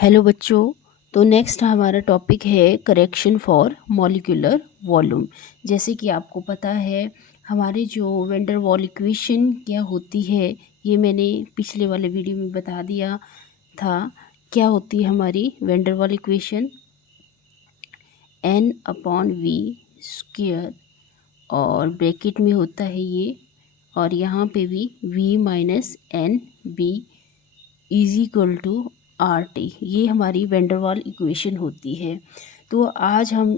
Hello बच्चों। तो next हमारा टॉपिक है करेक्शन फॉर मॉलिक्यूलर वॉल्यूम। जैसे कि आपको पता है हमारे जो वेंडर वॉल इक्वेशन क्या होती है, ये मैंने पिछले वाले वीडियो में बता दिया था। क्या होती है हमारी van der Waals equation? n upon V square, और ब्रैकेट में होता है ये, और यहाँ पे भी v minus N B is equal to R T. ये हमारी वेंडरवाल इक्वेशन होती है। तो आज हम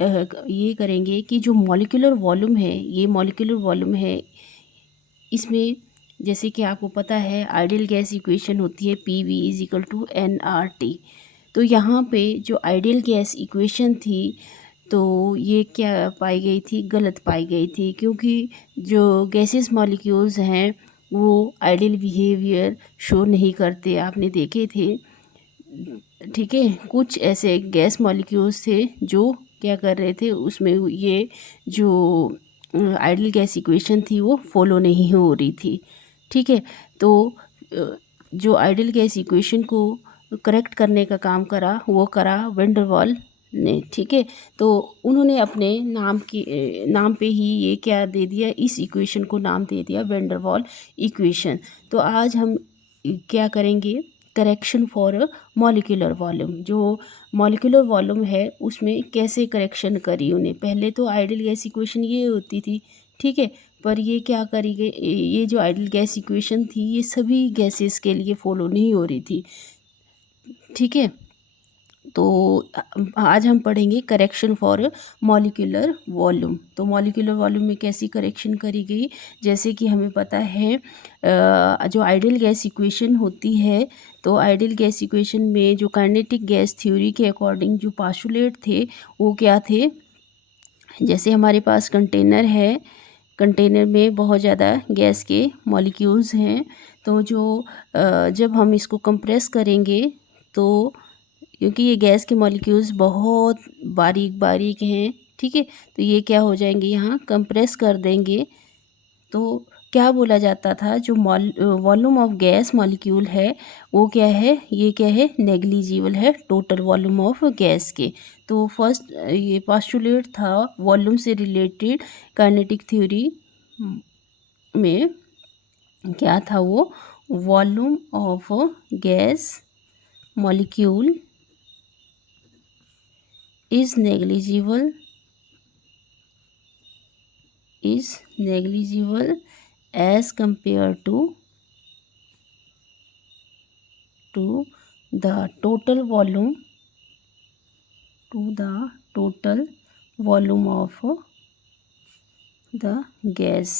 ये करेंगे कि जो मॉलिक्यूलर वॉल्यूम है, ये मॉलिक्यूलर वॉल्यूम है, इसमें जैसे कि आपको पता है आइडियल गैस इक्वेशन होती है P V is equal to N R T. तो यहाँ पे जो आइडियल गैस इक्वेशन थी, तो ये क्या पाई गई थी? गलत पाई गई थी, क्योंकि जो गैसेस मॉलिक्यूल्स हैं वो आइडियल बिहेवियर शो नहीं करते, आपने देखे थे। ठीक है, कुछ ऐसे गैस मॉलिक्यूल्स थे जो क्या कर रहे थे, उसमें ये जो आइडियल गैस इक्वेशन थी वो फॉलो नहीं हो रही थी। ठीक है, तो जो आइडियल गैस इक्वेशन को करेक्ट करने का काम करा वो करा वेंडर वाल ने। ठीक है, तो उन्होंने अपने नाम पे ही ये क्या दे दिया, इस इक्वेशन को नाम दे दिया वेंडर वाल इक्वेशन। तो आज हम क्या करेंगे? Correction for molecular volume. जो मॉलिक्यूलर वॉल्यूम है उसमें कैसे करेक्शन करी उन्हें। पहले तो आइडियल गैस इक्वेशन ये होती थी, ठीक है, पर ये क्या करी गई, ये जो आइडियल गैस इक्वेशन थी ये सभी गैसेस के लिए फॉलो नहीं हो रही थी। ठीक है, तो आज हम पढ़ेंगे करेक्शन फॉर मॉलिक्यूलर वॉल्यूम। तो मॉलिक्यूलर वॉल्यूम में कैसी करेक्शन करी गई? जैसे कि हमें पता है जो आइडियल गैस इक्वेशन होती है, तो आइडियल गैस इक्वेशन में जो काइनेटिक गैस थ्योरी के अकॉर्डिंग जो पास्टुलेट थे वो क्या थे? जैसे हमारे पास कंटेनर है, कंटेनर में बहुत ज़्यादा गैस के मॉलिक्यूल्स हैं, तो जब हम इसको कंप्रेस करेंगे, तो क्योंकि ये गैस के मॉलिक्यूल्स बहुत बारीक बारीक हैं, ठीक है, तो ये क्या हो जाएंगे, यहाँ कंप्रेस कर देंगे। तो क्या बोला जाता था, जो वॉल्यूम ऑफ गैस मॉलिक्यूल है वो क्या है, ये क्या है, नेग्लिजिबल है टोटल वॉल्यूम ऑफ गैस के। तो फर्स्ट ये पास्टुलेट था वॉल्यूम से रिलेटेड काइनेटिक थ्योरी में, क्या था वो, volume of gas molecule is negligible as compared to the total volume of the gas।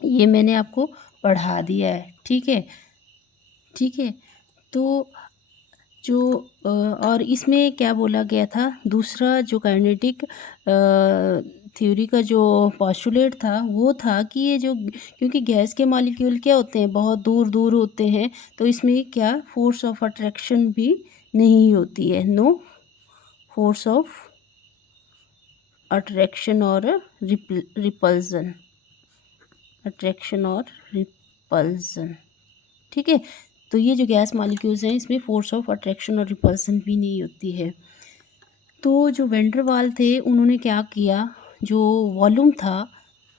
ये मैंने आपको पढ़ा दिया है, ठीक है। ठीक है, तो जो और इसमें क्या बोला गया था, दूसरा जो काइनेटिक थ्योरी का जो पोस्टुलेट था वो था कि ये जो, क्योंकि गैस के मॉलिक्यूल क्या होते हैं, बहुत दूर दूर होते हैं, तो इसमें क्या फोर्स ऑफ अट्रैक्शन भी नहीं होती है, नो फोर्स ऑफ अट्रैक्शन और रिपल्सन, ठीक है। तो ये जो गैस मॉलिक्यूल्स हैं इसमें फोर्स ऑफ अट्रैक्शन और रिपल्सन भी नहीं होती है। तो जो वेंडर वाल थे उन्होंने क्या किया, जो वॉल्यूम था,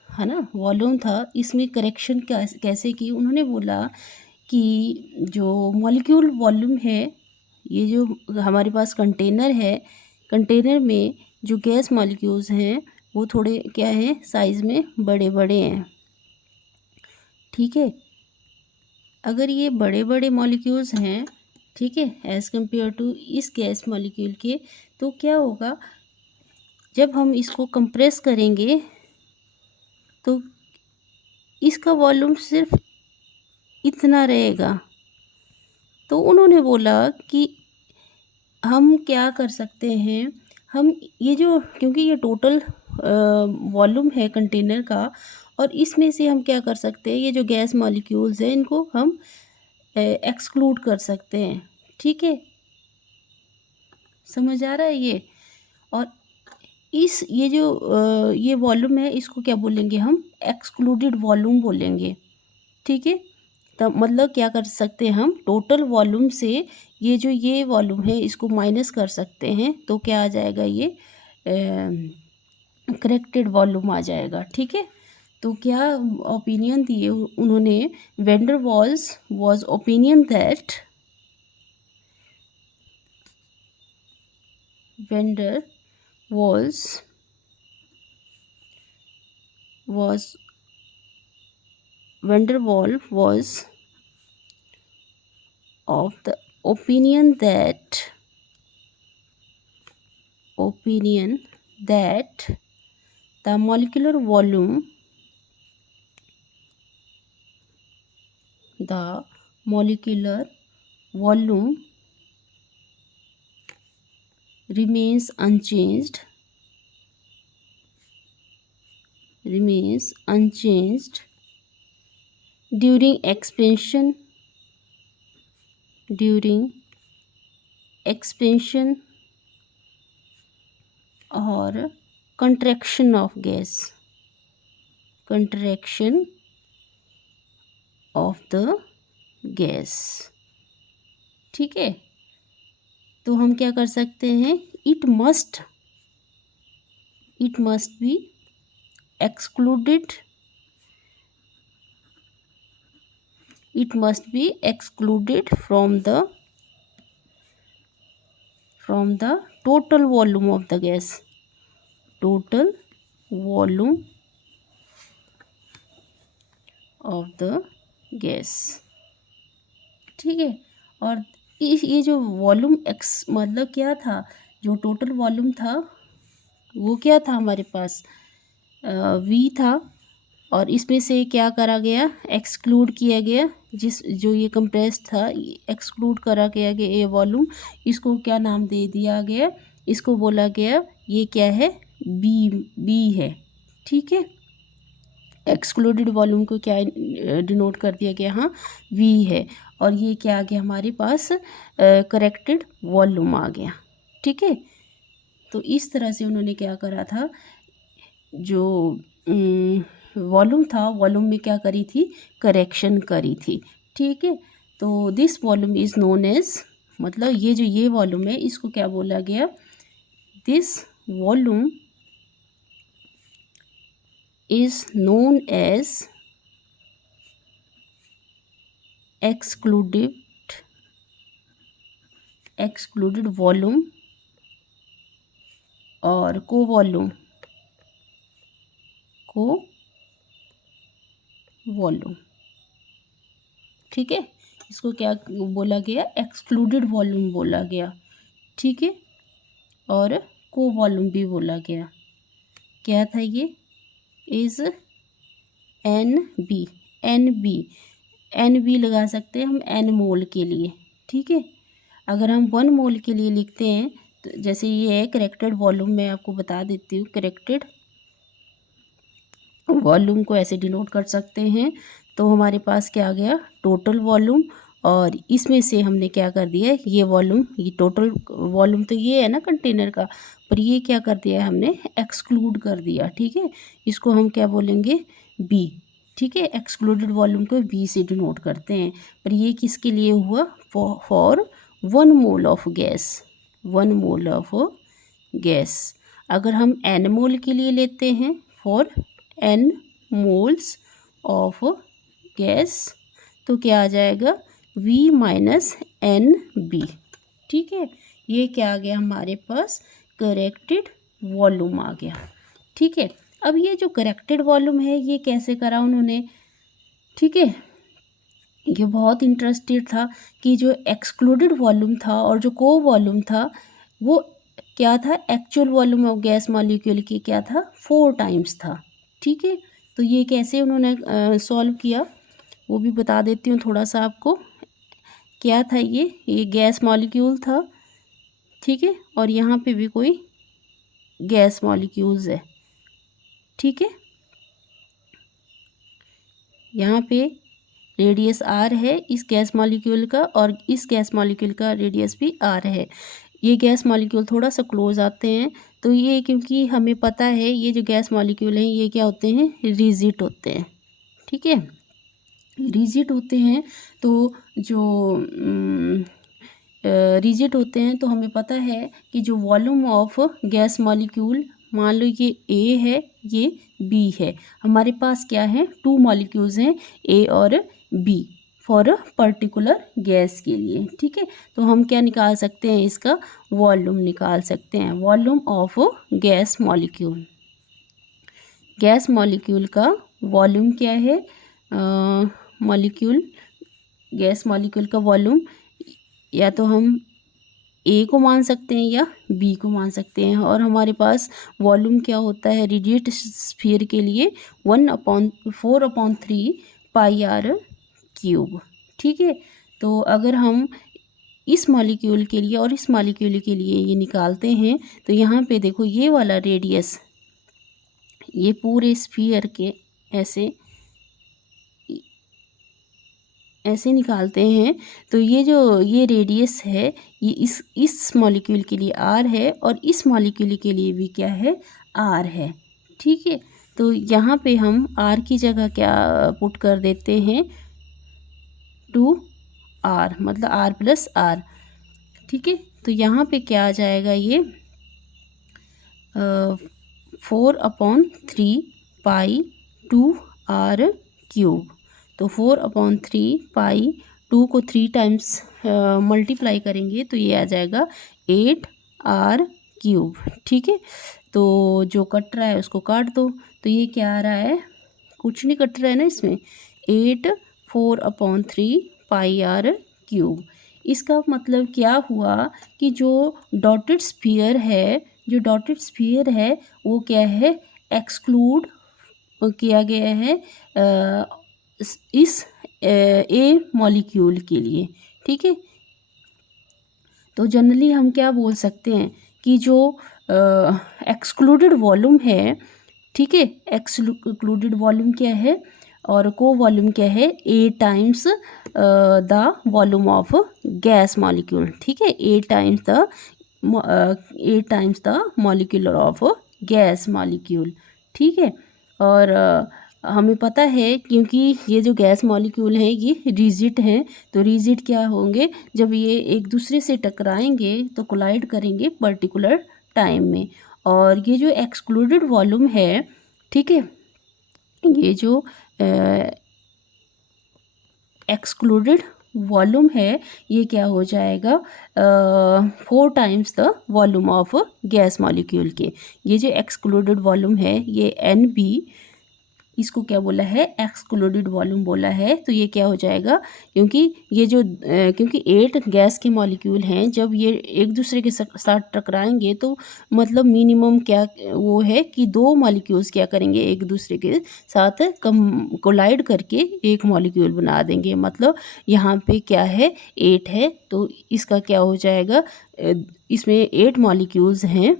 है ना, वॉल्यूम था, इसमें करेक्शन कैसे की, उन्होंने बोला कि जो मॉलिक्यूल वॉल्यूम है, ये जो हमारे पास कंटेनर है, कंटेनर में जो गैस मॉलिक्यूल्स हैं वो थोड़े क्या है, साइज़ में बड़े बड़े हैं, ठीक है। अगर ये बड़े बड़े मॉलिक्यूल्स हैं, ठीक है, एज़ कम्पेयर टू इस गैस मॉलिक्यूल के, तो क्या होगा, जब हम इसको कंप्रेस करेंगे तो इसका वॉल्यूम सिर्फ इतना रहेगा। तो उन्होंने बोला कि हम क्या कर सकते हैं, हम ये जो, क्योंकि ये टोटल वॉल्यूम है कंटेनर का, और इसमें से हम क्या कर सकते हैं, ये जो गैस मॉलिक्यूल्स हैं इनको हम एक्सक्लूड कर सकते हैं, ठीक है, समझ आ रहा है ये। और ये जो ये वॉल्यूम है इसको क्या बोलेंगे हम, एक्सक्लूडेड वॉल्यूम बोलेंगे, ठीक है। तब मतलब क्या कर सकते हैं हम, टोटल वॉल्यूम से ये जो ये वॉल्यूम है इसको माइनस कर सकते हैं, तो क्या आ जाएगा, ये करेक्टेड वॉल्यूम आ जाएगा। ठीक है, तो क्या ओपिनियन दिए उन्होंने, vendor was opinion that vendor was van der Waal was of the opinion that the molecular volume remains unchanged during expansion or contraction of the gas। ठीक है, तो हम क्या कर सकते हैं, it must be excluded from the total volume of the gas, ठीक है। और ये जो वॉल्यूम एक्स मतलब क्या था, जो टोटल वॉल्यूम था वो क्या था हमारे पास, वी था, और इसमें से क्या करा गया, एक्सक्लूड किया गया, जो ये कंप्रेस था एक्सक्लूड करा गया ये वॉल्यूम, इसको क्या नाम दे दिया गया, इसको बोला गया ये क्या है, बी है। ठीक है, एक्सक्लूडेड वॉल्यूम को क्या डिनोट कर दिया गया, हाँ वी है, और ये क्या आ गया हमारे पास, करेक्टेड वॉल्यूम आ गया। ठीक है, तो इस तरह से उन्होंने क्या करा था, जो वॉल्यूम था, वॉल्यूम में क्या करी थी, करेक्शन करी थी। ठीक है, तो this volume is known as, मतलब ये वॉल्यूम है इसको क्या बोला गया, this volume is known as excluded volume और को वॉल्यूम ठीक है, इसको क्या बोला गया, एक्सक्लूडेड वॉल्यूम बोला गया। ठीक है, और को वॉल्यूम भी बोला गया। क्या था ये, इज़ एन बी लगा सकते हैं हम एन मोल के लिए। ठीक है, अगर हम 1 मोल के लिए लिखते हैं तो जैसे ये है करेक्टेड वॉल्यूम, मैं आपको बता देती हूँ, करेक्टेड वॉल्यूम को ऐसे डिनोट कर सकते हैं। तो हमारे पास क्या आ गया, टोटल वॉल्यूम, और इसमें से हमने क्या कर दिया, ये वॉल्यूम, ये टोटल वॉल्यूम तो ये है ना कंटेनर का, पर ये क्या कर दिया हमने, एक्सक्लूड कर दिया। ठीक है, इसको हम क्या बोलेंगे, बी। ठीक है, एक्सक्लूडेड वॉल्यूम को बी से डिनोट करते हैं, पर ये किसके लिए हुआ, फॉर 1 मोल ऑफ गैस। अगर हम एन मोल के लिए लेते हैं, for n moles of gas, तो क्या आ जाएगा, V माइनस एन बी। ठीक है, ये क्या आ गया हमारे पास, करेक्टेड वॉल्यूम आ गया। ठीक है, अब ये जो करेक्टेड वॉल्यूम है ये कैसे करा उन्होंने। ठीक है, ये बहुत इंटरेस्टेड था कि जो एक्सक्लूडेड वॉल्यूम था और जो को वॉल्यूम था वो क्या था, actual volume of gas molecule की क्या था, 4 टाइम्स था। ठीक है, तो ये कैसे उन्होंने सॉल्व किया वो भी बता देती हूँ थोड़ा सा आपको। क्या था ये गैस मॉलिक्यूल था। ठीक है, और यहाँ पे भी कोई गैस मॉलिक्यूल्स है। ठीक है, यहाँ पे रेडियस आर है इस गैस मॉलिक्यूल का, और इस गैस मॉलिक्यूल का रेडियस भी आर है। ये गैस मॉलिक्यूल थोड़ा सा क्लोज आते हैं, तो ये क्योंकि हमें पता है ये जो गैस मॉलिक्यूल हैं ये क्या होते हैं, रिजिड होते हैं। ठीक है, रिजिड होते हैं तो जो रिजिड होते हैं तो हमें पता है कि जो वॉल्यूम ऑफ गैस मॉलिक्यूल, मान लो ये ए है, ये बी है, हमारे पास क्या है, 2 मॉलिक्यूल्स हैं ए और B for a particular gas के लिए। ठीक है, तो हम क्या निकाल सकते हैं, इसका वॉल्यूम निकाल सकते हैं, volume of gas molecule. Gas molecule का वॉल्यूम क्या है, मॉलिक्यूल, गैस मॉलिक्यूल का वॉल्यूम या तो हम ए को मान सकते हैं या बी को मान सकते हैं, और हमारे पास वॉल्यूम क्या होता है रेडिएट स्फीयर के लिए 1/4/3 पाई आर क्यूब। ठीक है, तो अगर हम इस मॉलिक्यूल के लिए और इस मॉलिक्यूल के लिए ये निकालते हैं तो यहाँ पे देखो ये वाला रेडियस, ये पूरे स्फीयर के ऐसे ऐसे निकालते हैं, तो ये जो ये रेडियस है ये इस मॉलिक्यूल के लिए आर है और इस मॉलिक्यूल के लिए भी क्या है, आर है। ठीक है, तो यहाँ पे हम आर की जगह क्या पुट कर देते हैं, 2r, मतलब r प्लस आर। ठीक है, तो यहाँ पे क्या आ जाएगा, ये 4/3 पाई 2r क्यूब। तो 4/3 पाई 2 को 3 टाइम्स मल्टीप्लाई करेंगे तो ये आ जाएगा 8r क्यूब। ठीक है, तो जो कट रहा है उसको काट दो, तो ये क्या आ रहा है, कुछ नहीं कट रहा है ना इसमें, 4/3 पाई आर क्यूब। इसका मतलब क्या हुआ कि जो डॉटेड स्फीयर है, जो डॉटेड स्फीयर है वो क्या है, एक्सक्लूड किया गया है इस ए मॉलिक्यूल के लिए। ठीक है, तो जनरली हम क्या बोल सकते हैं कि जो एक्सक्लूडेड वॉल्यूम है, ठीक है, एक्सक्लूडेड वॉल्यूम क्या है और को वॉल्यूम क्या है, A times the volume of gas molecule. ठीक है, A times the molecule of gas molecule. ठीक है, और हमें पता है क्योंकि ये जो गैस मॉलिक्यूल हैं ये रिजिड हैं, तो रिजिड क्या होंगे, जब ये एक दूसरे से टकराएंगे तो कोलाइड करेंगे पर्टिकुलर टाइम में। और ये जो एक्सक्लूडेड वॉल्यूम है, ठीक है, ये जो एक्सक्लूडेड वॉल्यूम है ये क्या हो जाएगा, 4 times the volume of gas molecule के। ये जो एक्सक्लूडेड वॉल्यूम है ये NB, इसको क्या बोला है, एक्सक्लूडेड वॉल्यूम बोला है। तो ये क्या हो जाएगा, क्योंकि ये जो क्योंकि 8 गैस के मॉलिक्यूल हैं, जब ये एक दूसरे के साथ टकराएंगे तो मतलब मिनिमम क्या वो है कि 2 मॉलिक्यूल्स क्या करेंगे, एक दूसरे के साथ कोलाइड करके एक मॉलिक्यूल बना देंगे। मतलब यहाँ पे क्या है, 8 है, तो इसका क्या हो जाएगा, इसमें 8 मॉलिक्यूल्स हैं,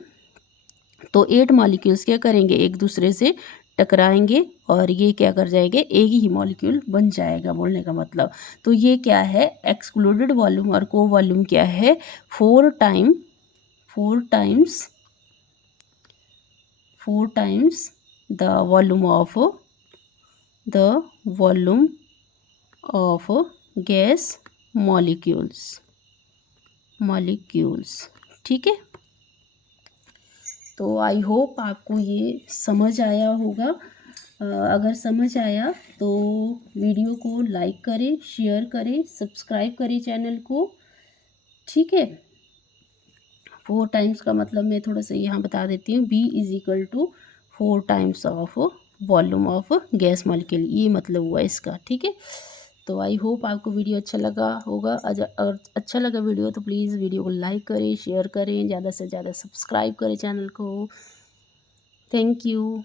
तो 8 मॉलिक्यूल्स क्या करेंगे, एक दूसरे से टकराएंगे और ये क्या कर जाएंगे, एक ही मॉलिक्यूल बन जाएगा, बोलने का मतलब। तो ये क्या है, एक्सक्लूडेड वॉल्यूम और को वॉल्यूम क्या है, 4 times the volume of gas molecules. ठीक है, तो आई होप आपको ये समझ आया होगा। अगर समझ आया तो वीडियो को लाइक करें, शेयर करें, सब्सक्राइब करें चैनल को। ठीक है, 4 टाइम्स का मतलब मैं थोड़ा सा यहाँ बता देती हूँ, B = 4 times of volume of gas molecule, ये मतलब हुआ इसका। ठीक है, तो आई होप आपको वीडियो अच्छा लगा होगा। अगर अच्छा लगा वीडियो तो प्लीज़ वीडियो को लाइक करें, शेयर करें, ज़्यादा से ज़्यादा सब्सक्राइब करें चैनल को। Thank you.